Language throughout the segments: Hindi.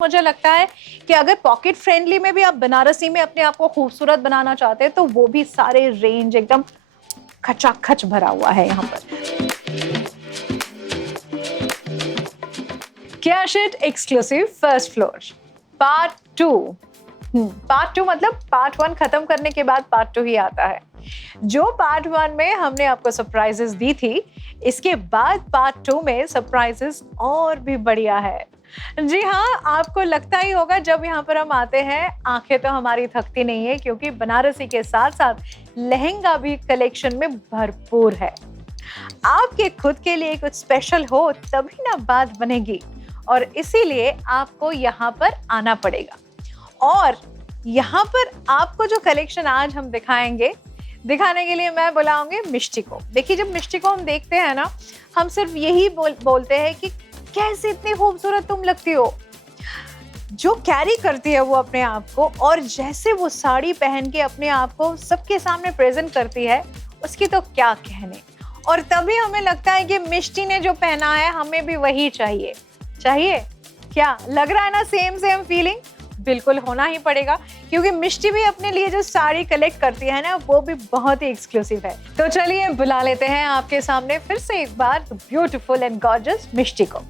मुझे लगता है कि अगर पॉकेट फ्रेंडली में भी आप बनारसी में अपने आप को खूबसूरत बनाना चाहते हैं तो वो भी सारे रेंज एकदम खचाखच भरा हुआ है यहाँ पर। Cachet exclusive first floor part 2। Part 2 मतलब पार्ट 1 खत्म करने के बाद पार्ट 2 ही आता है। जो पार्ट 1 में हमने आपको सरप्राइजेस दी थी, इसके बाद पार्ट 2 में सरप्राइजेस और भी बढ़िया है। जी हाँ, आपको लगता ही होगा जब यहाँ पर हम आते हैं आंखें तो हमारी थकती नहीं है, क्योंकि बनारसी के साथ साथ लहंगा भी कलेक्शन में भरपूर है। आपके खुद के लिए कुछ स्पेशल हो तभी ना बात बनेगी, और इसीलिए आपको यहाँ पर आना पड़ेगा। और यहाँ पर आपको जो कलेक्शन आज हम दिखाएंगे, दिखाने के लिए मैं बुलाऊंगी मिष्टी को। देखिए, जब मिष्टी को हम देखते हैं ना, हम सिर्फ यही बोलते हैं कि कैसे इतनी खूबसूरत तुम लगती हो। जो कैरी करती है वो अपने आप को, और जैसे वो साड़ी पहन के अपने आप को सबके सामने प्रेजेंट करती है, उसकी तो क्या कहने। और तभी हमें लगता है कि मिष्टी ने जो पहना है हमें भी वही चाहिए। क्या लग रहा है ना? सेम फीलिंग बिल्कुल होना ही पड़ेगा, क्योंकि मिष्टी भी अपने लिए जो साड़ी कलेक्ट करती है ना, वो भी बहुत ही एक्सक्लूसिव है। तो चलिए बुला लेते हैं आपके सामने फिर से एक बार ब्यूटीफुल एंड गॉर्जियस मिष्टी को।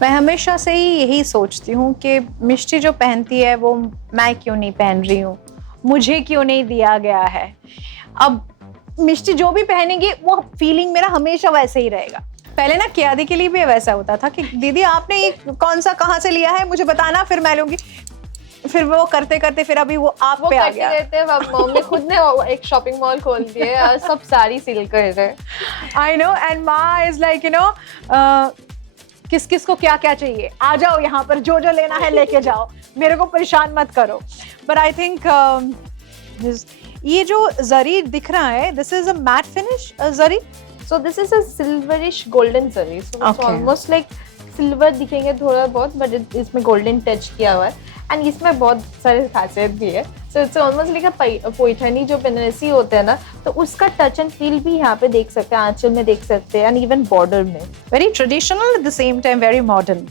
मैं हमेशा से ही यही सोचती हूँ कि मिष्टी जो पहनती है वो मैं क्यों नहीं पहन रही हूँ, मुझे क्यों नहीं दिया गया है। अब मिष्टी जो भी पहनेगी वो फीलिंग मेरा हमेशा वैसे ही रहेगा। पहले ना कियादी के लिए भी वैसा होता था कि दीदी आपने ये कौन सा कहाँ से लिया है, मुझे बताना, फिर मैं लूंगी। फिर वो करते करते फिर अभी वो आप पे आ गया। मम्मी खुद ने एक शॉपिंग मॉल खोल दिए और सब सारी सील कर रहे। आई नो, एंड माँ इज लाइक यू नो, किस किस को क्या क्या चाहिए, आ जाओ यहाँ पर, जो जो लेना है लेके जाओ, मेरे को परेशान मत करो। बट आई थिंक ये जो जरी दिख रहा है, this is a matte finish zari. So this is a silverish golden zari. So it's almost like silver दिखेंगे थोड़ा बहुत, but इसमें golden touch किया हुआ है, and इसमें बहुत सारे खासियत भी है। So it's almost like a Paithani जो बनारसी होते हैं ना, तो उसका टच एंड फील भी यहाँ पे देख सकते हैं, आंचल में देख सकते हैं, एंड इवन बॉर्डर में। Very traditional at the same time very modern.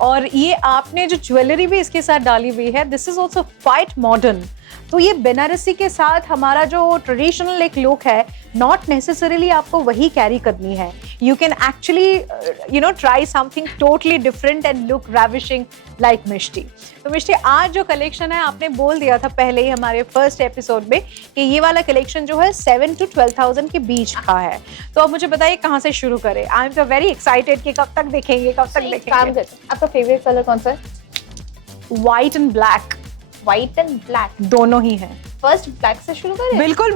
और ये आपने जो ज्वेलरी भी इसके साथ डाली हुई है, this is also quite modern. तो ये बनारसी के साथ हमारा जो ट्रेडिशनल एक लुक है, नॉट नेसेसरीली आपको वही कैरी करनी है। You can actually you know try something totally different and look ravishing like Mishti. तो मिष्टी, आज जो कलेक्शन है, आपने बोल दिया था पहले ही हमारे फर्स्ट एपिसोड में कि ये वाला कलेक्शन जो है 7,000 to 12,000 के बीच का है। तो अब मुझे बताइए कहाँ से शुरू करें। आई एम तो वेरी एक्साइटेड कि कब तक देखेंगे, कब तक देखेंगे। आपका फेवरेट कलर कौन सा है? White and black. White and black दोनों ही है। फर्स्ट ब्लैक से शुरू करें? बिल्कुल।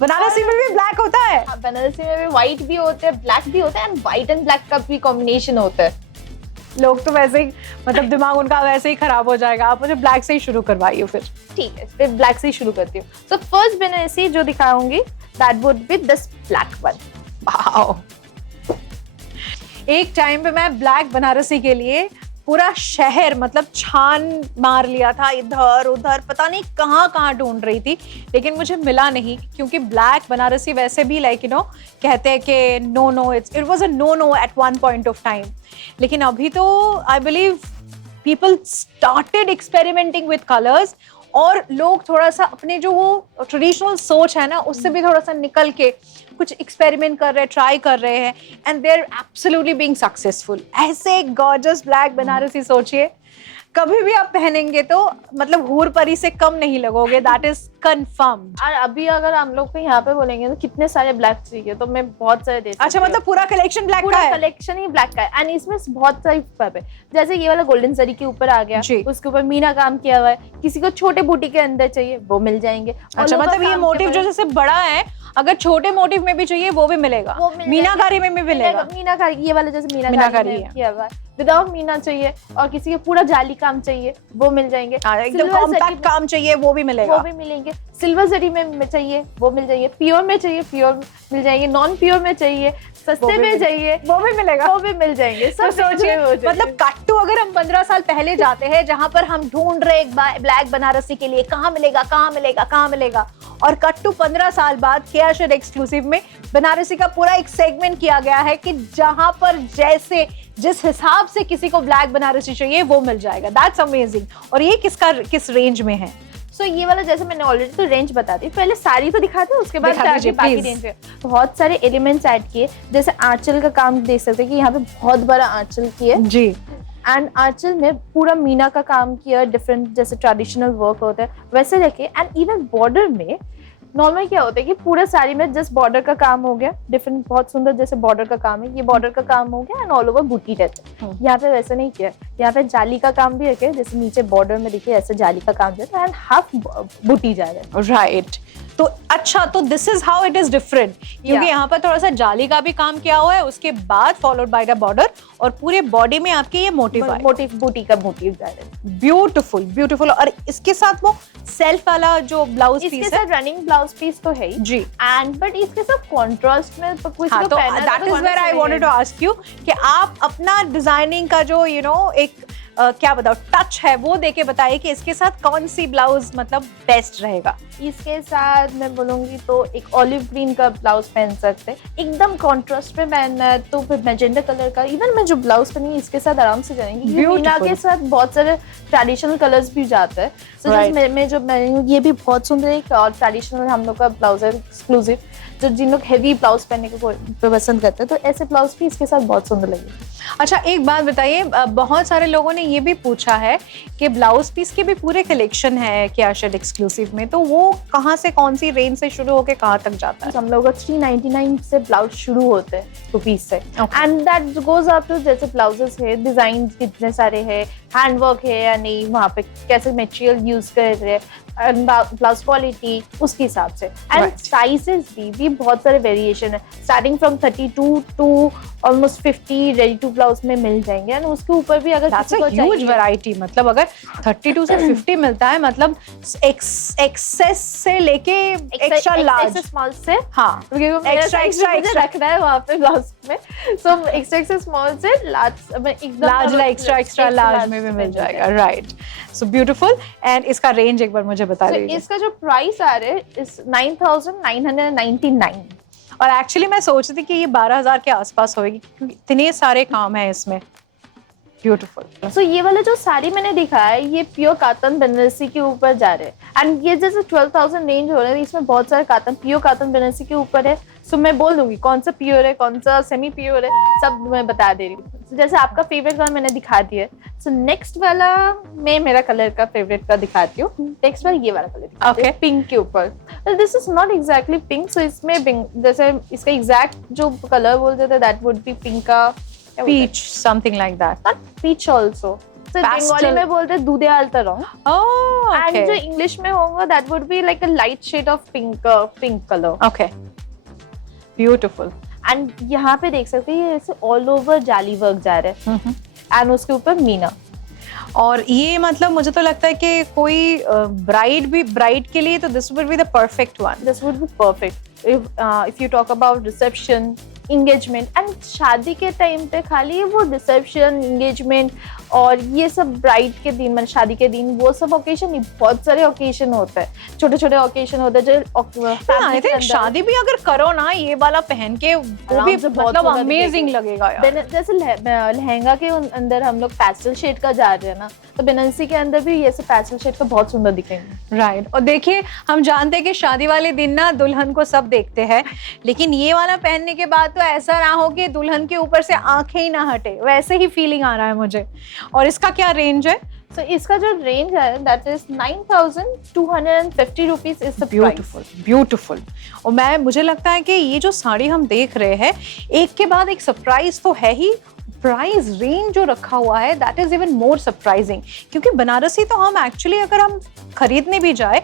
बनारसी में भी ब्लैक होता है। हाँ, बनारसी में भी व्हाइट भी होते हैं, ब्लैक भी होता है, एंड व्हाइट एंड ब्लैक का भी कॉम्बिनेशन होता है। लोग तो वैसे ही, मतलब दिमाग उनका वैसे ही खराब हो जाएगा। आप मुझे ब्लैक से ही शुरू करवाइए फिर। ठीक है, फिर ब्लैक से ही शुरू करती हूँ। तो फर्स्ट बनारसी जो दिखाऊंगी, that would B this black one. Wow, एक टाइम पे मैं ब्लैक बनारसी के लिए पूरा शहर मतलब छान मार लिया था, इधर उधर पता नहीं कहाँ कहाँ ढूंढ रही थी, लेकिन मुझे मिला नहीं। क्योंकि ब्लैक बनारसी वैसे भी लाइक यू नो कहते हैं कि no it was a no at one point of time. लेकिन अभी तो I believe people started experimenting with colours, और लोग थोड़ा सा अपने जो वो ट्रेडिशनल सोच है ना, उससे भी थोड़ा सा निकल के कुछ एक्सपेरिमेंट कर रहे हैं, ट्राई कर रहे हैं, and they are absolutely being successful. ऐसे गॉर्जियस ब्लैक बनारसी सोचिए, कभी भी आप पहनेंगे तो मतलब हूर परी से कम नहीं लगोगे, दैट इज कंफर्म। और अभी अगर हम लोग को यहाँ पे बोलेंगे तो कितने सारे ब्लैक चाहिए, तो मैं बहुत सारे दे सकती हूँ। अच्छा, मतलब पूरा कलेक्शन ब्लैक का है? कलेक्शन ही ब्लैक का है, एंड इसमें बहुत सारी फैब है। जैसे ये वाला गोल्डन जरी के ऊपर आ गया, उसके ऊपर मीना काम किया हुआ है। किसी को छोटे बूटी के अंदर चाहिए वो मिल जाएंगे। अच्छा, मतलब ये मोटिव जो जैसे बड़ा है, अगर छोटे मोटिव में भी चाहिए वो भी मिलेगा, मीनाकारी में भी मिलेगा। मीनाकारी, ये वाला जैसे मीनाकारी किया हुआ है, विदाउट मीना चाहिए, और किसी के पूरा जाली काम चाहिए वो मिल जाएंगे। एकदम कॉम्पैक्ट काम चाहिए वो भी मिलेगा, वो भी मिलेंगे। सिल्वर जरी में चाहिए वो मिल जाएंगे, प्योर में चाहिए प्योर मिल जाएंगे, नॉन प्योर में चाहिए, सस्ते में चाहिए वो भी मिलेगा, वो भी मिल जाएंगे। सब सोचिए, मतलब कट्टू अगर हम 15 साल पहले जाते हैं, जहां पर हम ढूंढ रहे ब्लैक बनारसी के लिए कहाँ मिलेगा, और कट्टू 15 साल बाद कैशेट एक्सक्लूसिव में बनारसी का पूरा एक सेगमेंट किया गया है कि जहां पर जैसे जिस हिसाब से किसी को ब्लैक बनारसी चाहिए वो मिल जाएगा। That's amazing. और ये किस रेंज में है? सो ये वाला जैसे मैंने ऑलरेडी तो रेंज बता दी, पहले साड़ी तो दिखाते हैं, उसके बाद जाके बाकी रेंज है। बहुत सारे एलिमेंट्स ऐड किए, जैसे आंचल का काम देख सकते हैं कि यहाँ पे बहुत बड़ा आंचल किया जी, एंड आंचल में पूरा मीना का काम किया, डिफरेंट जैसे ट्रेडिशनल वर्क होता है वैसे रखे। एंड इवन बॉर्डर में नॉर्मल क्या होता है कि पूरा साड़ी में जस्ट बॉर्डर का काम हो गया, डिफरेंट बहुत सुंदर जैसे बॉर्डर का काम है, ये बॉर्डर का काम हो गया एंड ऑल ओवर बूटी रहता है। यहाँ पे वैसा नहीं किया, यहाँ पे जाली का काम भी रखे, जैसे नीचे बॉर्डर में देखिए ऐसे जाली का काम जाता है एंड हाफ बूटी जा रहा है। राइट। तो अच्छा, तो this is how it is different, क्योंकि यहाँ पर थोड़ा सा जाली का भी काम किया हुआ है, उसके बाद फॉलोड बाय द बॉर्डर, और पूरे बॉडी में आपके ये मोटिव बूटी का मोटिव जा रहा है। Beautiful beautiful. और इसके साथ वो सेल्फ वाला जो ब्लाउज पीस है, इसके साथ रनिंग ब्लाउज पीस तो है ही जी, एंड बट इसके साथ कॉन्ट्रास्ट में तो कुछ हाँ, तो that is where I wanted to ask you कि आप अपना डिजाइनिंग का जो एक क्या बताओ टच है वो देके बताइए कि इसके साथ कौन सी ब्लाउज मतलब बेस्ट रहेगा। इसके साथ मैं बोलूंगी तो एक ऑलिव ग्रीन का ब्लाउज पहन सकते हैं, एकदम कॉन्ट्रास्ट में पहनना है तो फिर मैजेंडा कलर का। इवन मैं जो ब्लाउज पहनी इसके साथ आराम से जाएंगी, मीना के साथ बहुत सारे ट्रेडिशनल कलर्स भी जाते हैं। सो मैं जो मैं ये भी बहुत सुंदर एक और ट्रेडिशनल हम लोग का ब्लाउज है एक्सक्लूसिव, जो जिन लोग हैवी ब्लाउज पहनने को पसंद करते हैं तो ऐसे ब्लाउज भी इसके साथ बहुत सुंदर लगेगा। अच्छा, एक बात बताइए, बहुत सारे लोगों ने ये भी पूछा है कि ब्लाउज पीस के भी पूरे कलेक्शन है क्या शायद एक्सक्लूसिव में, तो वो कहाँ से कौन सी रेंज से शुरू होकर कहाँ तक जाता है? हम लोग का 399 से ब्लाउज शुरू होते हैं रुपीज से, and that goes up to जैसे ब्लाउजेस है, डिजाइन कितने सारे है, हैंडवर्क है या नहीं, वहाँ पे कैसे मटेरियल यूज कर रहे हैं, ब्लाउज क्वालिटी उसके हिसाब से। एंड साइजेस भी बहुत सारे वेरिएशन है, starting from 32 to almost 50 ready to blouse में मिल जाएंगे। एंड उसके ऊपर भी अगर किसी को चाहिए ह्यूज वैरायटी, मतलब अगर 32 से 50 मिलता है, मतलब एक्सेस से लेके एक्स्ट्रा लार्ज स्मॉल से, हाँ, एक्स्ट्रा रखना है वहाँ पे ब्लाउज में, सो एक्स्ट्रा स्मॉल से लार्ज लार्ज एक्स्ट्रा लार्ज में भी मिल जाएगा। Right, so beautiful. एंड इसका रेंज एक बार मुझे बता दीजिए। इसका जो प्राइस आ रहा है इस 9,999। और एक्चुअली मैं सोच रही थी कि ये 12,000 के आसपास होगी, क्योंकि इतने सारे काम है इसमें। ब्यूटीफुल। सो ये वाला जो साड़ी मैंने दिखाया है ये प्योर कातन बनारसी के ऊपर जा रहे हैं, एंड ये जैसे 12,000 रेंज हो रहा है, इसमें बहुत सारे कातन प्योर कातन बनारसी के ऊपर है। सो मैं बोल दूंगी कौन सा प्योर है कौन सा सेमी प्योर है, सब मैं बता दे रही हूँ। so, जैसे आपका फेवरेट कलर मैंने दिखा दिया है, सो नेक्स्ट वाला मैं मेरा कलर का फेवरेट का दिखाती हूँ। नेक्स्ट वाला ये वाला कलर दिखाती हूँ, पिंक के ऊपर। This is not exactly pink, so इसमें जैसे इसका एग्जैक्ट जो कलर बोलते थे दैट वुड बी पिंक का peach, something like that, not peach also. So Bengali में बोलते हैं दूधे आलता रंग, एंड जो इंग्लिश में होगा that would be like a light shade of pink colour. Okay, beautiful. And यहाँ पे देख सकते हैं ये ऐसे ऑल ओवर जाली वर्क जा रहा है, एंड उसके ऊपर मीना। और ये मतलब मुझे तो लगता है कि कोई ब्राइड के लिए तो this would be the perfect one. This would be perfect if you talk about reception, engagement, and शादी के टाइम पे खाली वो रिसेप्शन, इंगेजमेंट और ये सब ब्राइड के दिन, मतलब शादी के दिन, वो सब ओकेजन नहीं, बहुत सारे ओकेजन होते हैं, छोटे छोटे ओकेजन होते हैं जो शादी भी अगर करो ना ये वाला पहन के वो भी मतलब अमेजिंग लगेगा यार। जैसे लहंगा के अंदर हम लोग पैस्टल शेड का जा रहे हैं ना, तो बनारसी के अंदर भी ये सब पैस्टल शेड का बहुत सुंदर दिखेंगे। राइट। और देखिए हम जानते हैं कि शादी वाले दिन ना दुल्हन को सब देखते हैं, लेकिन ये वाला पहनने के बाद तो ऐसा ना हो कि दुल्हन के ऊपर से आंखें ही ना हटे, वैसे ही फीलिंग आ रहा है मुझे। और इसका क्या रेंज है? So, इसका जो रेंज है that is 9,250 rupees is the beautiful beautiful. और मुझे लगता है कि ये जो साड़ी हम देख रहे हैं एक के बाद एक सरप्राइज तो है ही, प्राइस रेंज जो रखा हुआ है that is even more surprising, क्योंकि बनारसी तो हम एक्चुअली अगर हम खरीदने भी जाए,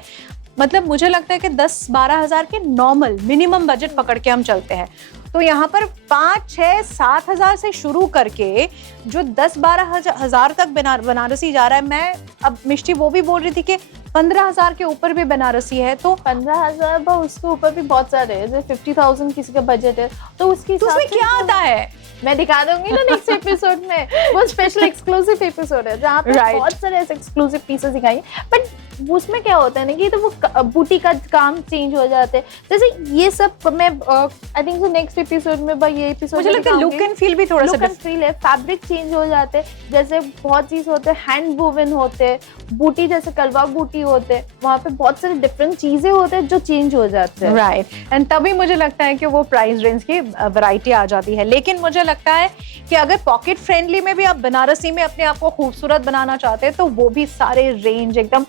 मतलब मुझे लगता है कि 10-12 हज़ार के नॉर्मल मिनिमम बजट पकड़ के हम चलते हैं, तो यहाँ पर 5-6-7 हज़ार से शुरू करके जो 10-12 हज़ार तक बनारसी जा रहा है। मैं अब मिष्टी वो भी बोल रही थी कि 15,000 के ऊपर भी बनारसी है, तो 15,000 उसके ऊपर भी बहुत सारे हैं, जैसे 50,000 किसी का बजट है, तो उसकी उसमें क्या आता है मैं दिखा दूंगी ना नेक्स्ट एपिसोड में। वो स्पेशल एक्सक्लूसिव एपिसोड है जहाँ पे बहुत सारे ऐसे एक्सक्लूसिव पीसेस दिखाएंगे। बट उसमें क्या होता है ना कि तो वो बूटी का काम चेंज हो जाते हैं। जैसे ये सब मैं I think so next episode में ये एपिसोड मुझे लगता है लुक एंड फील भी थोड़ा सा लुक एंड फील है, फैब्रिक चेंज हो जाते हैं। जैसे बहुत चीज होते हैं, हैंड वोवन होते हैं, बूटी जैसे कलवा बूटी होते हैं, वहाँ पे बहुत सारे डिफरेंट चीजें होते हैं जो चेंज हो जाते हैं। राइट, एंड तभी मुझे लगता है कि वो प्राइस रेंज की वैरायटी आ जाती है। लेकिन मुझे लगता है कि अगर पॉकेट फ्रेंडली में भी आप बनारसी में अपने आप को खूबसूरत बनाना चाहते हैं तो वो भी सारे रेंज एकदम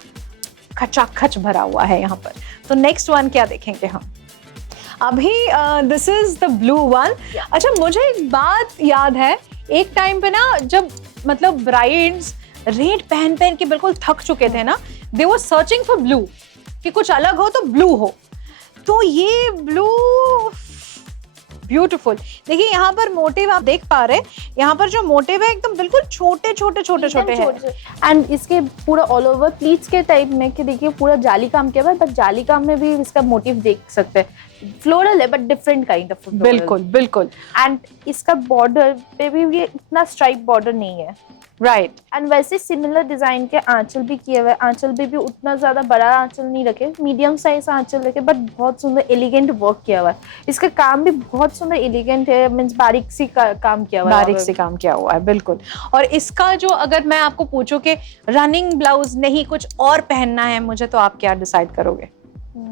खचाखच भरा हुआ है यहाँ पर। तो नेक्स्ट वन क्या देखेंगे हम अभी? This is the blue one. अच्छा, मुझे एक बात याद है, एक टाइम पे ना जब मतलब ब्राइड्स रेड पहन पहन के बिल्कुल थक चुके थे ना, दे वर सर्चिंग फॉर ब्लू, कि कुछ अलग हो तो ब्लू हो। तो ये ब्लू ब्यूटीफुल, देखिए यहाँ पर मोटिव आप देख पा रहे हैं, यहाँ पर जो मोटिव है एकदम बिल्कुल छोटे छोटे छोटे छोटे हैं। एंड इसके पूरा ऑल ओवर प्लीट्स के टाइप में कि देखिए पूरा जाली काम किया हुआ है, बट जाली काम में भी इसका मोटिव देख सकते हैं। फ्लोरल है बट डिफरेंट काइंड ऑफ। बिल्कुल बिल्कुल। एंड इसका बॉर्डर पे भी ये इतना स्ट्राइप बॉर्डर नहीं है। राइट, एंड वैसे सिमिलर डिजाइन के आंचल भी किए हुए, आंचल भी उतना ज्यादा बड़ा आंचल नहीं रखे, मीडियम साइज आंचल रखे, बट बहुत सुंदर एलिगेंट वर्क किया हुआ है। इसका काम भी बहुत सुंदर एलिगेंट है, मींस बारीक सी काम किया हुआ है, बारीक से काम किया हुआ है, बिल्कुल। और इसका जो अगर मैं आपको पूछूं कि रनिंग ब्लाउज नहीं कुछ और पहनना है मुझे, तो आप क्या डिसाइड करोगे?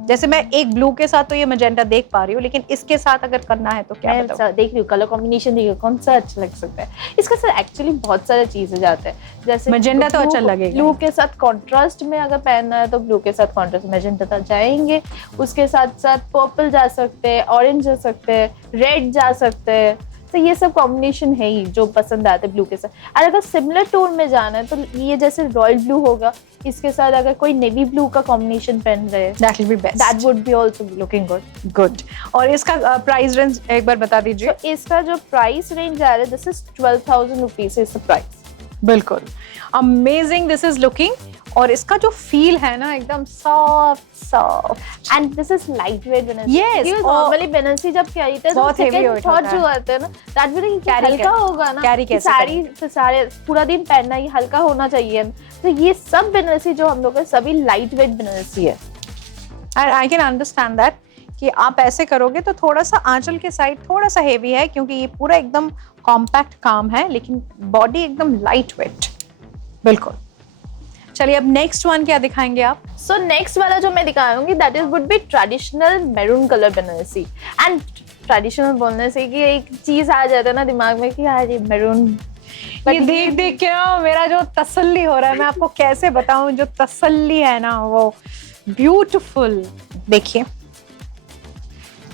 जैसे मैं एक ब्लू के साथ तो ये मैजेंटा देख पा रही हूँ, लेकिन इसके साथ अगर करना है तो क्या बताऊं? देख रही हूँ कलर कॉम्बिनेशन, देखिए कौन सा अच्छा लग सकता है। इसका सर एक्चुअली बहुत सारे चीजें जाते हैं, जैसे मैजेंटा तो अच्छा लगेगा। ब्लू के साथ कॉन्ट्रास्ट में अगर पहनना है तो ब्लू के साथ कॉन्ट्रास्ट मैजेंटा तक जाएंगे, उसके साथ साथ पर्पल जा सकते हैं, ऑरेंज जा सकते हैं, रेड जा सकते हैं। तो ये सब कॉम्बिनेशन है ही जो पसंद आते हैं ब्लू के साथ। और अगर सिमिलर टोन में जाना है तो ये जैसे रॉयल ब्लू होगा, इसके साथ अगर कोई नेवी ब्लू का कॉम्बिनेशन पहन रहे हैं, that will be best, that would be also looking good. और इसका प्राइस रेंज एक बार बता दीजिए। तो इसका जो प्राइस रेंज आ रहा है, this is 12,000 rupees is the price. बिल्कुल अमेजिंग दिस इज लुकिंग। और इसका जो फील है ना एकदम soft and this is light weight Banarasi. Yes, normally Banarasi जब खरीदते हैं तो सेकंड थॉट जो आता है ना, दैट विल हल्का होगा ना, कैरी कैसे साड़ी से सारे पूरा दिन पहनना, ये हल्का होना चाहिए। तो ये सब बनारसी जो हम लोग है सभी लाइट वेट बनारसी है। And I can understand that कि आप ऐसे करोगे तो थोड़ा सा आंचल के साइड थोड़ा सा हेवी है, क्योंकि ये पूरा एकदम कॉम्पैक्ट काम है, लेकिन बॉडी एकदम लाइट वेट। बिल्कुल। चलिए अब नेक्स्ट वन क्या दिखाएंगे आप? सो नेक्स्ट वाला जो मैं दिखाऊंगी that is would be traditional maroon colour Banarasi. And traditional बोलने से कि एक चीज आ जाता है ना दिमाग में कि यार ये मैरून, ये देख देख के ना मेरा जो तसल्ली हो रहा है, मैं आपको कैसे बताऊं, जो तसल्ली है ना वो ब्यूटीफुल। देखिए,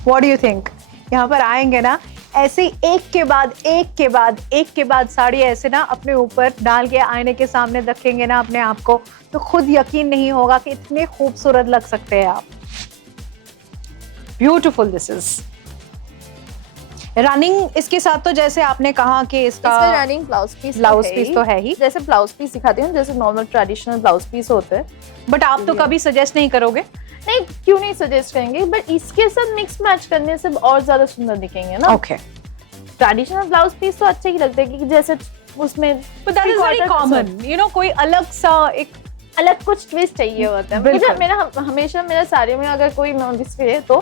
व्हाट डू यू थिंक? यहाँ पर आएंगे ना ऐसे एक के बाद एक के बाद एक के बाद साड़ी ऐसे ना अपने ऊपर डाल के आईने के सामने रखेंगे ना अपने आप को, तो खुद यकीन नहीं होगा कि इतने खूबसूरत लग सकते हैं आप। Beautiful this is. रनिंग इसके साथ तो जैसे आपने कहा कि इसका रनिंग ब्लाउज पीस तो है ही, जैसे ब्लाउज पीस दिखाती हूँ जैसे नॉर्मल ट्रेडिशनल ब्लाउज पीस होते हैं। बट आप तो कभी सजेस्ट नहीं करोगे? नहीं, क्यों नहीं सजेस्ट करेंगे, बट इसके साथ मिक्स मैच करने से और ज्यादा सुंदर दिखेंगे ना। ओके, ट्रेडिशनल ब्लाउज पीस तो अच्छे ही लगते हैं कि जैसे उसमें कॉमन यू नो कोई अलग सा एक अलग कुछ ट्विस्ट चाहिए होता है। मुझे हमेशा मेरा साड़ी में अगर कोई नोटिस करे तो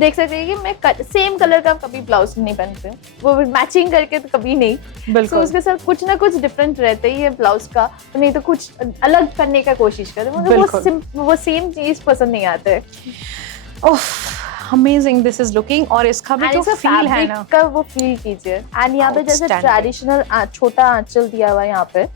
देख सकते हैं कि मैं सेम कलर का कभी ब्लाउज नहीं पहनती हूँ, वो मैचिंग करके तो कभी नहीं। बिल्कुल। तो उसके साथ कुछ ना कुछ डिफरेंट रहता ही है ब्लाउज का, तो नहीं तो कुछ अलग करने का कोशिश करते हैं। मुझे वो सेम चीज पसंद नहीं आता है। Amazing this is looking. और इसका भी जो फील है ना का वो फील कीजिए। एंड यहाँ पे जैसे ट्रेडिशनल छोटा आंचल दिया हुआ है यहाँ पे,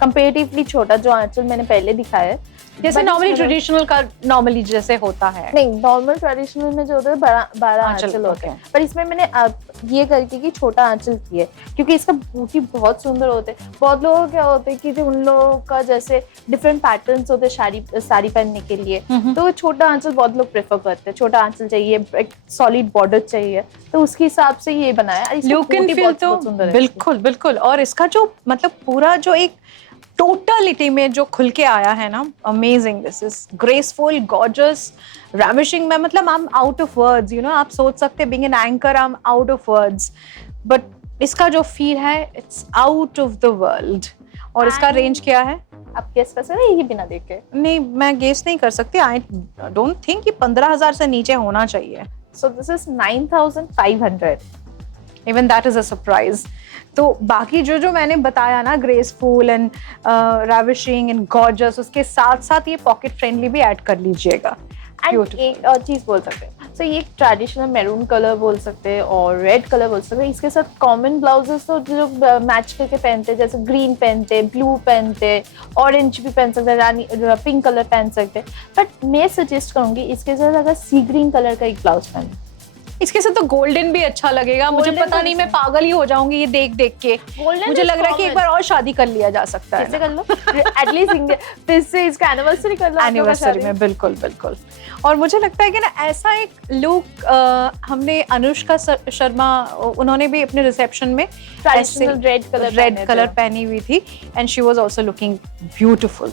कंपेरेटिवली छोटा जो आंचल मैंने पहले दिखाया है, जैसे नॉर्मली ट्रेडिशनल का नॉर्मली जैसे होता है। नहीं, नॉर्मल ट्रेडिशनल में जो होता है बड़ा आंचल होता है, पर इसमें मैंने ये करके कि छोटा आंचल किया क्योंकि इसका बूटी बहुत सुंदर होते हैं। बहुत लोगों क्या होता है कि जो उन लोगों का जैसे डिफरेंट पैटर्न्स होते हैं साड़ी पहनने के लिए, तो छोटा आंचल बहुत लोग प्रेफर करते हैं। छोटा आंचल चाहिए, एक सॉलिड बॉर्डर चाहिए, तो उसके हिसाब से ये बनाया। लुक एंड फील तो बिल्कुल बिल्कुल। और इसका जो मतलब पूरा जो एक टोटलिटी में जो खुल के आया है ना, amazing. This is graceful, gorgeous, ravishing. मैं मतलब I am out of words, you know. आप सोच सकते being an anchor I am out of words, but इसका जो फील है it's out of the world. और इसका रेंज क्या है? आप गेस कर सकते हैं ये बिना देखे? नहीं, मैं गेस नहीं कर सकती। आई डोंट थिंक कि 15,000 से नीचे होना चाहिए। So this is 9,500। Even that is a surprise. तो बाकी जो जो मैंने बताया ना, graceful and ravishing and gorgeous, उसके साथ साथ ये पॉकेट फ्रेंडली भी ऐड कर लीजिएगा। एंड एक और चीज बोल सकते हैं, सो ये ट्रेडिशनल मैरून कलर बोल सकते हैं और रेड कलर बोल सकते हैं। इसके साथ कॉमन ब्लाउजेस तो जो मैच करके पहनते हैं, जैसे ग्रीन पहनते हैं, ब्लू पहनते हैं, ऑरेंज भी पहन सकते हैं, रानी पिंक कलर पहन सकते हैं। बट मैं सजेस्ट करूंगी इसके साथ अगर सी ग्रीन कलर का एक ब्लाउज पहने। इसके साथ तो गोल्डन भी अच्छा लगेगा। मुझे पता नहीं, मैं पागल ही हो जाऊंगी ये देख देख के। मुझे लग रहा है कि एक बार और शादी कर लिया जा सकता है। कैसे कर लो? एटलीस्ट फिर से इसका एनिवर्सरी कर लो। एनिवर्सरी में बिल्कुल बिल्कुल। और मुझे लगता है कि ना ऐसा एक लुक हमने अनुष्का शर्मा, उन्होंने भी अपने रिसेप्शन में ट्रेडिशनल रेड कलर पहनी हुई थी and she was also looking beautiful,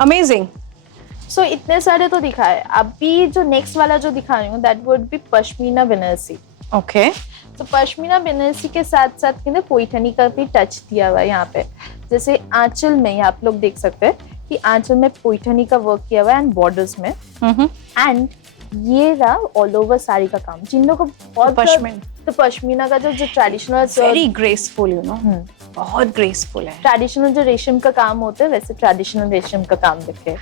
amazing. So इतने सारे तो दिखाए, अभी जो नेक्स्ट वाला जो दिखा रही हूँ that would B pashmina Banarasi. Okay. तो पश्मीना बनारसी के साथ साथ कहते पैठनी का भी टच दिया हुआ है यहाँ पे। जैसे आंचल में आप लोग देख सकते हैं कि आंचल में पैठनी का वर्क किया हुआ है एंड बॉर्डर्स में। एंड ये रहा ऑल ओवर साड़ी का काम, जिन लोगों को बहुत तो पश्मीना का जो traditional very graceful, you know, बहुत ग्रेसफुल है। ट्रेडिशनल जो रेशम का काम होता है वैसे ट्रेडिशनल रेशम का काम दिखे।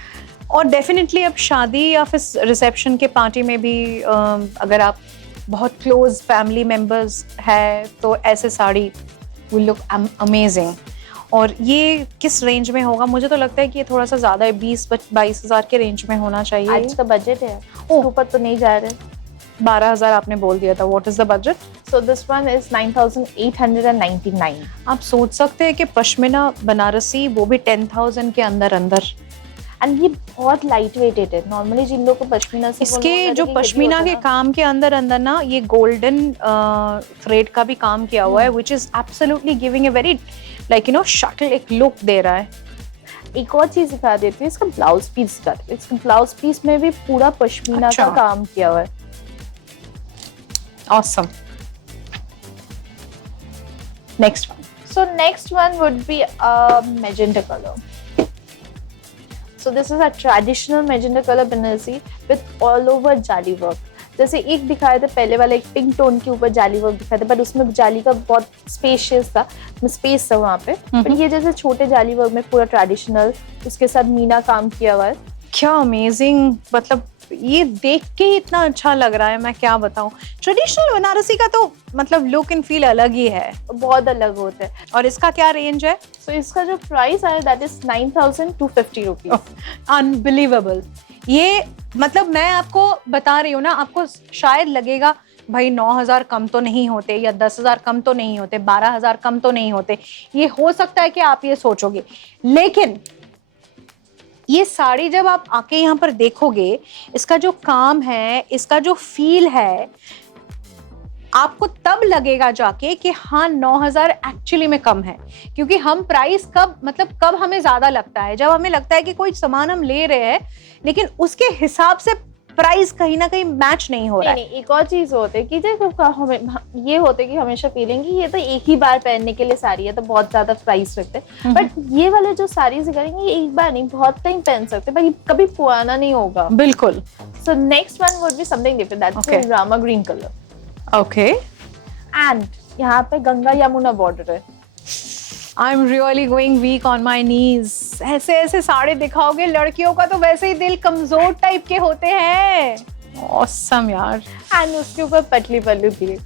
और डेफिनेटली अब शादी या फिर रिसेप्शन के पार्टी में भी अगर आप बहुत क्लोज फैमिली मेंबर्स है तो ऐसे साड़ी विल लुक अमेजिंग। और ये किस रेंज में होगा? मुझे तो लगता है कि ये थोड़ा सा ज्यादा है, 20-22 हजार के रेंज में होना चाहिए। आज का बजट है, ऊपर तो नहीं जा रहे। 12,000 आपने बोल दिया था। What is the budget? So this one is 9,899। आप सोच सकते हैं कि पश्मीना बनारसी, वो भी 10,000 के अंदर अंदर। एंड ये बहुत लाइट वेटेड है। नॉर्मली जिन लोगों को पश्मीना से इसके जो पश्मीना के काम के अंदर अंदर ना ये गोल्डन थ्रेड का भी काम किया हुआ है, which is absolutely giving a very like you know shuttle एक लुक दे रहा है। एक और चीज दिखा देती हूँ, इसका ब्लाउज पीस का। इसका ब्लाउज पीस में भी पूरा पश्मीना का काम किया हुआ है। Awesome. Next one. So next one would be a magenta color. So this is a traditional magenta color Banarsi with all over जाली work. जैसे एक दिखाया था पहले वाला, एक पिंक टोन के ऊपर जाली वर्क दिखाया था, बट उसमें जाली का बहुत स्पेशियस था, स्पेस था वहाँ पे। बट ये जैसे छोटे जाली वर्क में पूरा ट्रेडिशनल, उसके साथ मीना काम किया हुआ है। क्या अमेजिंग, मतलब ये देख के ही इतना अच्छा लग रहा है, मैं क्या बताऊं। ट्रेडिशनल बनारसी का तो मतलब लुक एंड फील अलग ही है, बहुत अलग होता है। और इसका क्या रेंज है? सो इसका जो प्राइस है दैट इज 9,250 रुपीज। अनबिलीवेबल। ये मतलब मैं आपको बता रही हूँ ना, आपको शायद लगेगा भाई 9,000 कम तो नहीं होते, या 10,000 कम तो नहीं होते, 12,000 कम तो नहीं होते। ये हो सकता है कि आप ये सोचोगे, लेकिन ये साड़ी जब आप आके यहाँ पर देखोगे, इसका जो काम है, इसका जो फील है, आपको तब लगेगा जाके कि हाँ 9,000 एक्चुअली में कम है। क्योंकि हम प्राइस कब हमें ज्यादा लगता है, जब हमें लगता है कि कोई सामान हम ले रहे हैं लेकिन उसके हिसाब से प्राइस कहीं ना कहीं मैच नहीं हो रहा है। एक और चीज होती है कि ये होता है कि हमेशा फीलिंग कि ये तो एक ही बार पहनने के लिए साड़ी है तो बहुत ज्यादा प्राइस रखते हैं। बट ये वाले जो साड़ी करेंगे ये एक बार नहीं, बहुत टाइम पहन सकते हैं, कभी पुराना नहीं होगा। बिल्कुल। So next one would be something different, that's Rama green colour. Okay. And यहाँ पे गंगा यमुना बॉर्डर है। I am really going weak on my knees. ऐसे ऐसे साड़ी दिखाओगे, लड़कियों का तो वैसे ही दिल कमजोर टाइप के होते हैं। ऑसम यार। एंड उसके ऊपर पतली पल्लू थी।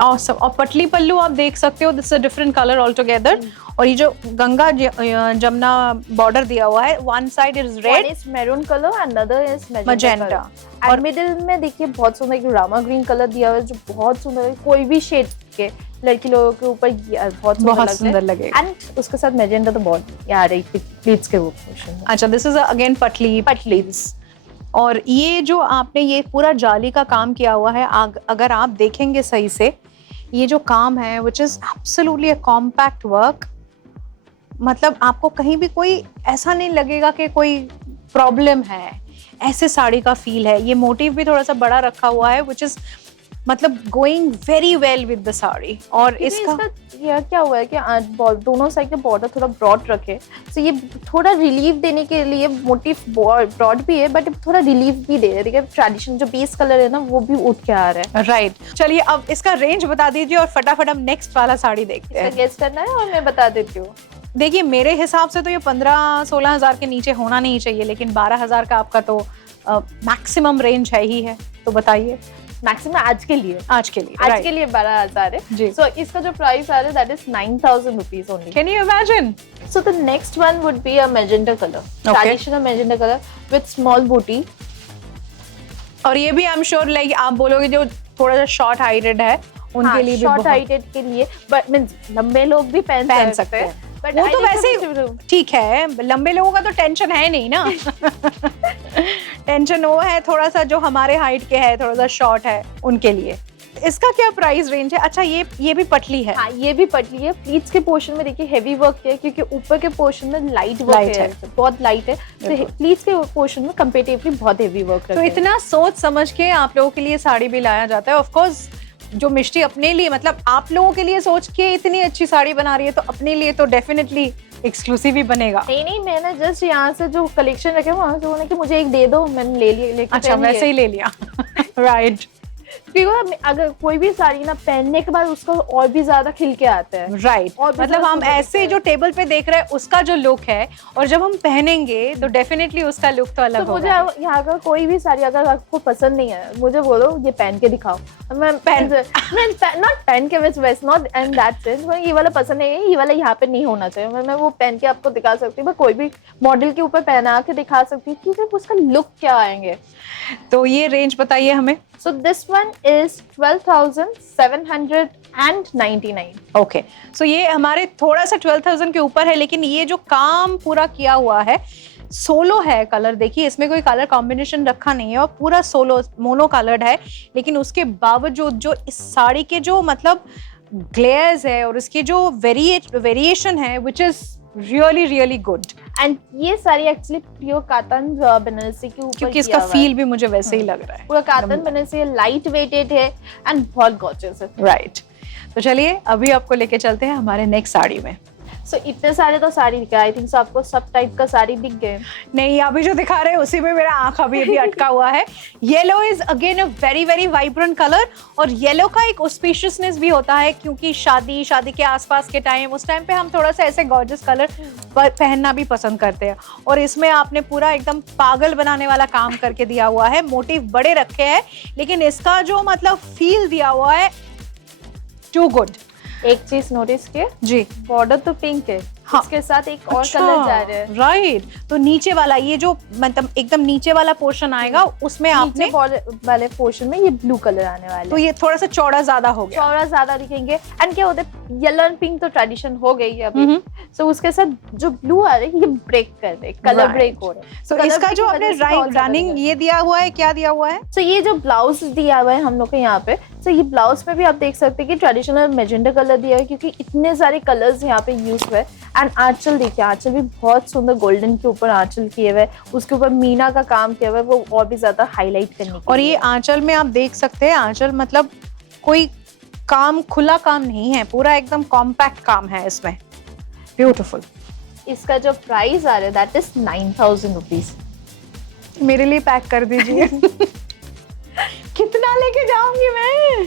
ऑसम। और पतली पल्लू आप देख सकते हो, this is a different colour all together. और ये जो गंगा जमुना बॉर्डर दिया हुआ है, one side is red, is maroon colour and other is magenta. और मिडिल में देखिए बहुत सुंदर रामा ग्रीन कलर दिया हुआ है, जो बहुत सुंदर है। कोई भी शेड के लड़की लोगों के ऊपर बहुत सुंदर लगेगा। एंड उसके साथ मैजेंटा तो बहुत यार एक प्लीट्स के वो पोर्शन। अच्छा, दिस इज अगेन पटलीज। और ये जो आपने ये पूरा जाली का काम किया हुआ है, अगर आप देखेंगे सही से, ये जो काम है which is absolutely a compact work. मतलब आपको कहीं भी कोई ऐसा नहीं लगेगा कि कोई प्रॉब्लम है, ऐसे साड़ी का फील है। ये मोटिव भी थोड़ा सा बड़ा रखा हुआ है, व्हिच इज मतलब going very well with the sari. और इसका ये क्या हुआ है कि दोनों साइड का बॉर्डर थोड़ा ब्रॉड रखे, तो ये थोड़ा रिलीफ देने के लिए मोटिव ब्रॉड भी है बट थोड़ा रिलीफ भी दे रहा है। देखिए ट्रेडिशनल जो बेस कलर है ना वो भी उठ के आ रहा है। राइट चलिए अब इसका रेंज बता दीजिए और फटाफट हम नेक्स्ट वाला साड़ी देखते हैं। गेस करना है और मैं बता देती हूँ। देखिए मेरे हिसाब से तो ये 15-16 हजार के नीचे होना नहीं चाहिए, लेकिन 12 हजार का आपका तो मैक्सिमम रेंज है ही है, तो बताइए। मैक्सिमम आज के लिए आज के लिए 12,000 है जी। सो इसका जो प्राइस आ रहा है that is 9,000 rupees only. Can you imagine? So the next one would be a magenta colour, traditional magenta colour with small बूटी। और ये भी आई एम श्योर लाइक आप बोलोगे जो थोड़ा सा शॉर्ट हाइटेड है उनके लिए भी शॉर्ट हाइटेड के लिए, बट मींस लंबे लोग भी पहन सकते हैं। बट वो तो वैसे ही ठीक है, लंबे लोगों का तो टेंशन है नहीं ना। टेंशन वो है थोड़ा सा जो हमारे हाइट के है, थोड़ा सा शॉर्ट है उनके लिए। इसका क्या प्राइस रेंज है? अच्छा ये भी पटली है। हाँ ये भी पटली है। प्लीट्स के पोर्शन में देखिए हेवी वर्क है क्योंकि ऊपर के पोर्शन में लाइट वर्क है, बहुत लाइट है। तो प्लीट्स के पोर्शन में कंपैरेटिवली बहुत हेवी वर्क है। तो इतना सोच समझ के आप लोगों के लिए साड़ी भी लाया जाता है। ऑफ कोर्स जो मिष्टी अपने लिए मतलब आप लोगों के लिए सोच के इतनी अच्छी साड़ी बना रही है तो अपने लिए तो डेफिनेटली एक्सक्लूसिव ही बनेगा। नहीं मैंने जस्ट यहाँ से जो कलेक्शन रखे वहां से उन्होंने कि मुझे एक दे दो, मैंने ले लिया। अच्छा वैसे ही ले लिया। राइट क्योंकि अगर कोई भी साड़ी ना पहनने के बाद उसका और भी ज्यादा खिल के आता है। राइट मतलब हम ऐसे जो टेबल पे देख रहे हैं उसका जो लुक है और जब हम पहनेंगे तो डेफिनेटली उसका लुक तो अलग होगा। मुझे यहाँ का कोई भी साड़ी अगर आपको पसंद नहीं है मुझे बोलो ये पहन के दिखाओ, मैं नॉट पहन के वैसे नॉट एंड दैट सेंस ये वाला पसंद नहीं है, ये वाला यहाँ पे नहीं होना चाहिए, मैं वो पहन के आपको दिखा सकती हूँ। कोई भी मॉडल के ऊपर पहना के दिखा सकती हूँ कि उसका लुक क्या आएंगे। तो ये रेंज बताइए हमें। So this one is 12,799. Okay so ये हमारे थोड़ा सा 12,000 के ऊपर है, लेकिन ये जो काम पूरा किया हुआ है सोलो है कलर। देखिए इसमें कोई कलर कॉम्बिनेशन रखा नहीं है और पूरा सोलो मोनो कलर्ड है, लेकिन उसके बावजूद जो इस साड़ी के जो मतलब ग्लेयर्स है और इसकी जो वेरिएशन है which is really good. And ये साड़ी एक्चुअली प्योर कातन बनारसी के ऊपर, क्योंकि इसका फील भी मुझे वैसे ही लग रहा है। पूरा कातन बनारसी है, लाइट वेटेड है एंड बहुत गॉर्जियस है। राइट तो चलिए अभी आपको लेके चलते हैं हमारे नेक्स्ट साड़ी में। सो इतने सारे तो साड़ी दिखे, आई थिंक आपको सब टाइप का साड़ी दिख गए। नहीं अभी जो दिखा रहे हैं उसी में मेरा आंख अभी अटका हुआ है। Yellow is again a very vibrant colour और येलो का एक ऑस्पिशियसनेस भी होता है क्योंकि शादी के आसपास के टाइम उस टाइम पे हम थोड़ा सा ऐसे गॉर्जियस कलर पहनना भी पसंद करते हैं। और इसमें आपने पूरा एकदम पागल बनाने वाला काम करके दिया हुआ है, मोटिव बड़े रखे हैं, लेकिन इसका जो मतलब फील दिया हुआ है टू गुड। एक चीज नोटिस किए जी, बॉर्डर तो पिंक है। हाँ, इसके साथ एक और कलर जा रहा है। राइट तो नीचे वाला ये जो मतलब एकदम नीचे वाला पोर्शन आएगा उसमें आपने वाले पोर्शन में ये ब्लू कलर आने वाला है, तो ये थोड़ा सा चौड़ा ज्यादा हो गया, चौड़ा ज्यादा दिखेंगे। एंड क्या होता है येलो एंड पिंक तो ट्रेडिशन हो गई है अभी, सो उसके साथ जो ब्लू आ रहा है ये ब्रेक कर रहे, कलर ब्रेक हो रहा है। सो इसका जो आपने रनिंग ये दिया हुआ है, क्या दिया हुआ है? सो ये जो ब्लाउज दिया हुआ है हम लोग के यहाँ पे, सो ये ब्लाउज में भी आप देख सकते हैं कि ट्रेडिशनल मैजेंटा कलर दिया है क्योंकि इतने सारे कलर्स यहाँ पे यूज हुए। एंड आंचल देखिए, आंचल भी बहुत सुंदर गोल्डन के ऊपर आंचल किए हुए, उसके ऊपर मीना का काम किया हुआ है, वो और भी ज्यादा हाईलाइट करने के। और ये आंचल में आप देख सकते हैं, आंचल मतलब कोई काम खुला काम नहीं है, पूरा एकदम कॉम्पैक्ट काम है इसमें, ब्यूटीफुल। इसका जो प्राइस आ रहा है दैट इज 9,000 रुपीज। मेरे लिए पैक कर दीजिए। कितना लेके जाऊंगी मैं?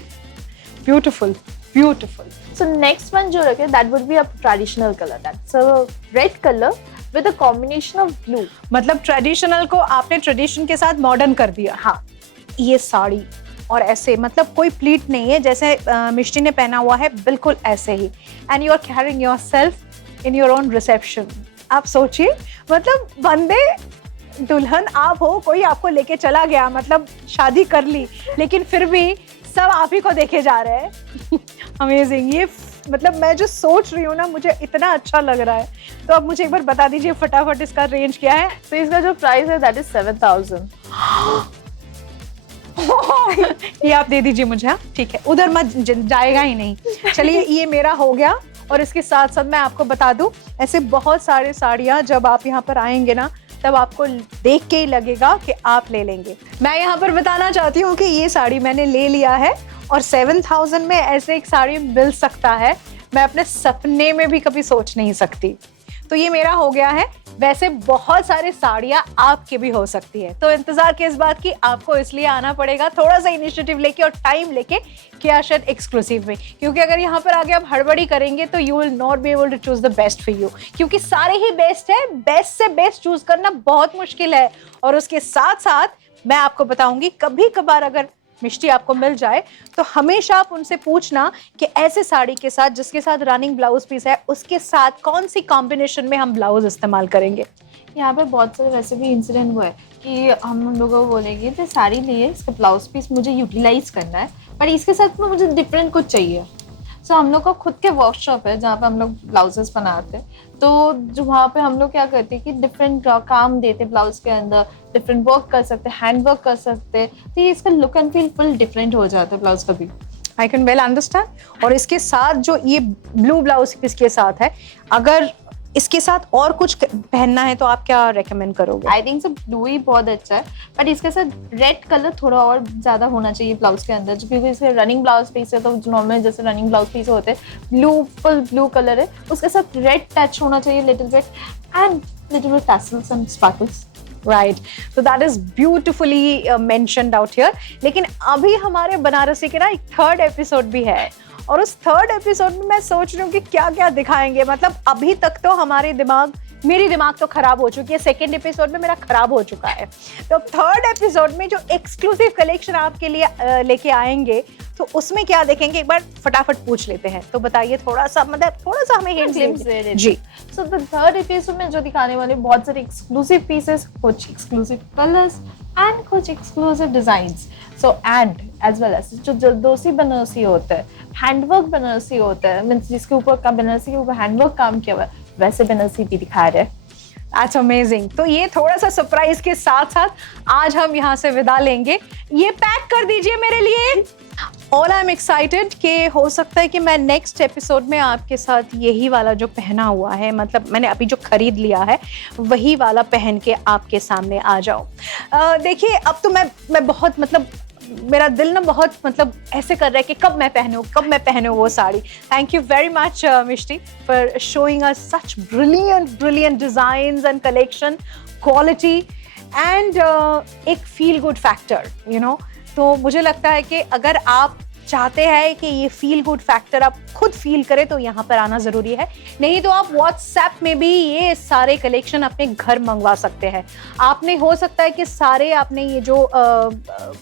Beautiful beautiful. So next one जो रखे that would be a traditional color, that's a red color with a combination of blue। मतलब ट्रेडिशनल को आपने ट्रेडिशन के साथ मॉडर्न कर दिया। हाँ, ये साड़ी और ऐसे मतलब कोई प्लीट नहीं है, जैसे मिष्टी ने पहना हुआ है बिल्कुल ऐसे ही। And you are carrying yourself in your own reception. आप सोचिए मतलब बंदे दुल्हन आप हो, कोई आपको लेके चला गया, मतलब शादी कर ली, लेकिन फिर भी सब आप ही को देखे जा रहे हैं। अमेजिंग। ये मतलब मैं जो सोच रही हूँ ना, मुझे इतना अच्छा लग रहा है। तो अब मुझे एक बार बता दीजिए फटाफट इसका रेंज क्या है? तो इसका जो प्राइस है दैट इज 7,000। ये आप दे दीजिए मुझे। हाँ ठीक है, उधर मत जाएगा ही नहीं। चलिए ये मेरा हो गया। और इसके साथ साथ मैं आपको बता दूं, ऐसे बहुत सारे साड़ियाँ जब आप यहाँ पर आएंगे ना, तब आपको देख के ही लगेगा कि आप ले लेंगे। मैं यहाँ पर बताना चाहती हूँ कि ये साड़ी मैंने ले लिया है और 7,000 में ऐसे एक साड़ी मिल सकता है, मैं अपने सपने में भी कभी सोच नहीं सकती। तो ये मेरा हो गया है। वैसे बहुत सारे साड़ियाँ आपके भी हो सकती है, तो इंतजार के इस बात की, आपको इसलिए आना पड़ेगा थोड़ा सा इनिशिएटिव लेके और टाइम लेके केयाशेट एक्सक्लूसिव में, क्योंकि अगर यहाँ पर आगे आप हड़बड़ी करेंगे तो you will not be able to choose the best for you, क्योंकि सारे ही बेस्ट है, बेस्ट से बेस्ट चूज करना बहुत मुश्किल है। और उसके साथ साथ मैं आपको बताऊंगी, कभी कभार अगर मिष्टी आपको मिल जाए तो हमेशा आप उनसे पूछना कि ऐसे साड़ी के साथ जिसके साथ रनिंग ब्लाउज पीस है, उसके साथ कौन सी कॉम्बिनेशन में हम ब्लाउज इस्तेमाल करेंगे। यहाँ पे बहुत सारे वैसे भी इंसिडेंट हुआ है कि हम लोगों को बोलेंगे तो साड़ी लिए, इसका ब्लाउज पीस मुझे यूटिलाइज करना है, पर इसके साथ में मुझे डिफरेंट कुछ चाहिए। सो हम लोग का खुद के वर्कशॉप है जहाँ पे हम लोग ब्लाउजेस बनाते हैं, तो जो वहाँ पे हम लोग क्या करते हैं कि डिफरेंट काम देते हैं ब्लाउज के अंदर, डिफरेंट वर्क कर सकते हैं, हैंड वर्क कर सकते हैं, तो ये इसका look and feel full different हो जाता है ब्लाउज का भी। I can well understand. और इसके साथ जो ये ब्लू ब्लाउज पीस के साथ है, अगर इसके साथ और कुछ पहनना है तो आप क्या रेकमेंड करोगे? आई थिंक सो ब्लू ही बहुत अच्छा है, बट इसके साथ रेड कलर थोड़ा और ज्यादा होना चाहिए ब्लाउज के अंदर, क्योंकि इसके रनिंग ब्लाउज पीस है तो नॉर्मल जैसे रनिंग ब्लाउज पीस होते हैं ब्लू, फुल ब्लू कलर है, उसके साथ रेड टच होना चाहिए little bit, and little bit tassels and sparkles. Right, तो that is beautifully mentioned out here. लेकिन अभी हमारे बनारसी के ना एक थर्ड एपिसोड भी है, और उस थर्ड एपिसोड में मैं सोच रही हूँ कि क्या क्या दिखाएंगे। मतलब अभी तक तो मेरी दिमाग तो खराब हो चुकी है, सेकेंड एपिसोड में मेरा खराब हो चुका है। तो थर्ड एपिसोड में जो एक्सक्लूसिव कलेक्शन आपके लिए लेके आएंगे, तो उसमें क्या देखेंगे, एक बार फटाफट पूछ लेते हैं। तो बताइए थोड़ा सा हमें हिंट दीजिए जी। सो द थर्ड एपिसोड में जो दिखाने वाले बहुत सारे एक्सक्लूसिव पीसेस, कुछ एक्सक्लूसिव कलर्स एंड कुछ exclusive designs, so and as well as जो जरदोसी बनारसी होता है, हैंडवर्क बनारसी होता है, मींस जिसके ऊपर का बनारसी के ऊपर हैंडवर्क काम किया हुआ है, वैसे बनारसी भी दिखा रहे हैं। That's amazing। तो ये थोड़ा सा सरप्राइज के साथ साथ आज हम यहाँ से विदा लेंगे। ये पैक कर दीजिए मेरे लिए। All I'm excited कि हो सकता है कि मैं नेक्स्ट एपिसोड में आपके साथ यही वाला जो पहना हुआ है, मतलब मैंने अभी जो खरीद लिया है, वही वाला पहन के आपके सामने आ जाऊं। देखिए अब तो मैं बहुत मेरा दिल ना बहुत ऐसे कर रहा है कि कब मैं पहनूं वो sari. Thank you very much Mishti for showing us such brilliant designs and collection, quality and एक feel good factor, you know. तो मुझे लगता है कि अगर आप चाहते हैं कि ये फील गुड फैक्टर आप खुद फील करें तो यहाँ पर आना ज़रूरी है। नहीं तो आप व्हाट्सएप में भी ये सारे कलेक्शन अपने घर मंगवा सकते हैं। आपने हो सकता है कि सारे आपने ये जो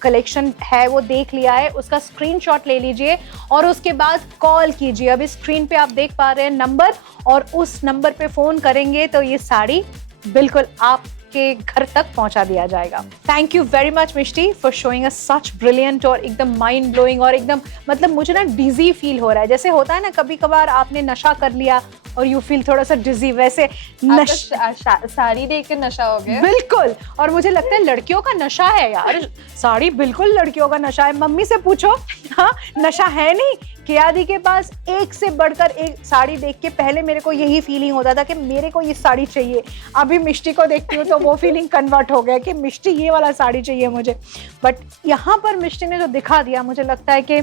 कलेक्शन है वो देख लिया है, उसका स्क्रीनशॉट ले लीजिए और उसके बाद कॉल कीजिए। अभी स्क्रीन पे आप देख पा रहे हैं नंबर, और उस नंबर पे फ़ोन करेंगे तो ये साड़ी बिल्कुल आप के घर तक पहुंचा दिया जाएगा। Thank you very much Mishti for showing us such brilliant और एकदम माइंड ब्लोइंग, और एकदम मुझे ना डिजी फील हो रहा है। जैसे होता है ना कभी कभार आपने नशा कर लिया और यू फील थोड़ा सा डिजी, वैसे साड़ी देख के नशा हो गया। बिल्कुल, और मुझे लगता है लड़कियों का नशा है यार, साड़ी बिल्कुल लड़कियों का नशा है। मम्मी से पूछो, हाँ नशा है नहीं। कियादी के पास एक से बढ़कर एक साड़ी देख के पहले मेरे को यही फीलिंग होता था कि मेरे को ये साड़ी चाहिए। अभी मिष्टी को देखती हूँ तो वो फीलिंग कन्वर्ट हो गया कि मिष्टी ये वाला साड़ी चाहिए मुझे। बट यहाँ पर मिष्टी ने जो दिखा दिया, मुझे लगता है कि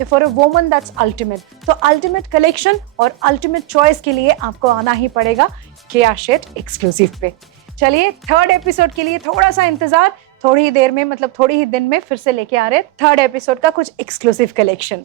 for a woman that's ultimate. तो अल्टीमेट कलेक्शन और अल्टीमेट चॉइस के लिए आपको आना ही पड़ेगा केयाशेट एक्सक्लूसिव पे। चलिए थर्ड एपिसोड के लिए थोड़ा सा इंतजार, थोड़ी ही देर में थोड़ी ही दिन में फिर से लेके आ रहे हैं थर्ड एपिसोड का कुछ एक्सक्लूसिव कलेक्शन।